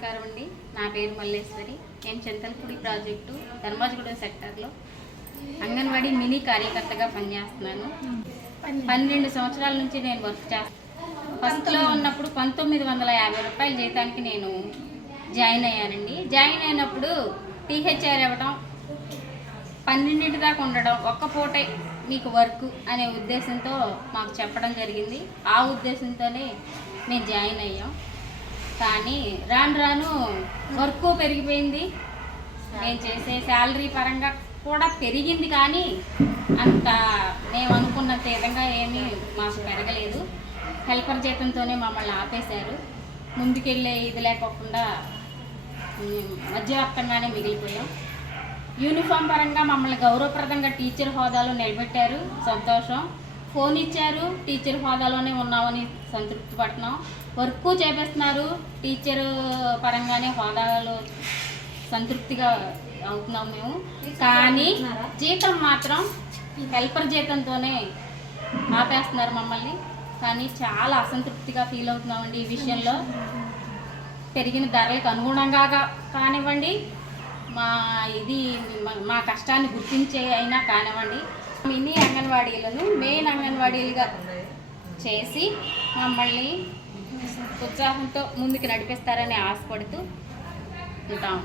నమస్కారం అండి. నా పేరు మల్లేశ్వరి. నేను చింతలపూడి ప్రాజెక్టు ధర్మాజగూడెం సెక్టార్లో అంగన్వాడీ మినీ కార్యకర్తగా పనిచేస్తున్నాను. పన్నెండు సంవత్సరాల నుంచి నేను వర్క్ చేస్తాను ఫస్ట్లో ఉన్నప్పుడు పంతొమ్మిది వందల యాభై రూపాయల జీతానికి నేను జాయిన్ అయ్యానండి. జాయిన్ అయినప్పుడు టీహెచ్ఆర్ ఇవ్వడం పన్నెండింటి దాకా ఉండడం ఒక్క పూటే మీకు వర్క్ అనే ఉద్దేశంతో మాకు చెప్పడం జరిగింది. ఆ ఉద్దేశంతోనే మేము జాయిన్ అయ్యాం. కానీ రాను రాను వర్క్ పెరిగిపోయింది. నేను చేసే శాలరీ పరంగా కూడా పెరిగింది కానీ అంత మేము అనుకున్న విధంగా ఏమీ మాకు పెరగలేదు. హెల్పర్ జీతంతోనే మమ్మల్ని ఆపేశారు. ముందుకెళ్ళే ఇది లేకోకుండా మధ్యవర్తంగానే మిగిలిపోయాం. యూనిఫామ్ పరంగా మమ్మల్ని గౌరవప్రదంగా టీచర్ హోదాలో నిలబెట్టారు. సంతోషం. ఫోన్ ఇచ్చారు. టీచర్ హోదాలోనే ఉన్నామని సంతృప్తి పడుతున్నాం. వర్క్ చేపిస్తున్నారు. టీచర్ పరంగానే హోదాలో సంతృప్తిగా అవుతున్నాం మేము. కానీ జీతం మాత్రం హెల్పర్ జీతంతోనే ఆపేస్తున్నారు మమ్మల్ని. కానీ చాలా అసంతృప్తిగా ఫీల్ అవుతున్నామండి ఈ విషయంలో. పెరిగిన ధరలకు అనుగుణంగా కానివ్వండి. మా ఇది మా కష్టాన్ని గుర్తించే అయినా కానివ్వండి. మినీ అంగన్వాడీలను మెయిన్ అంగన్వాడీలుగా చేసి మమ్మల్ని ఉత్సాహంతో ముందుకు నడిపిస్తారని ఆశపడుతూ ఉంటాము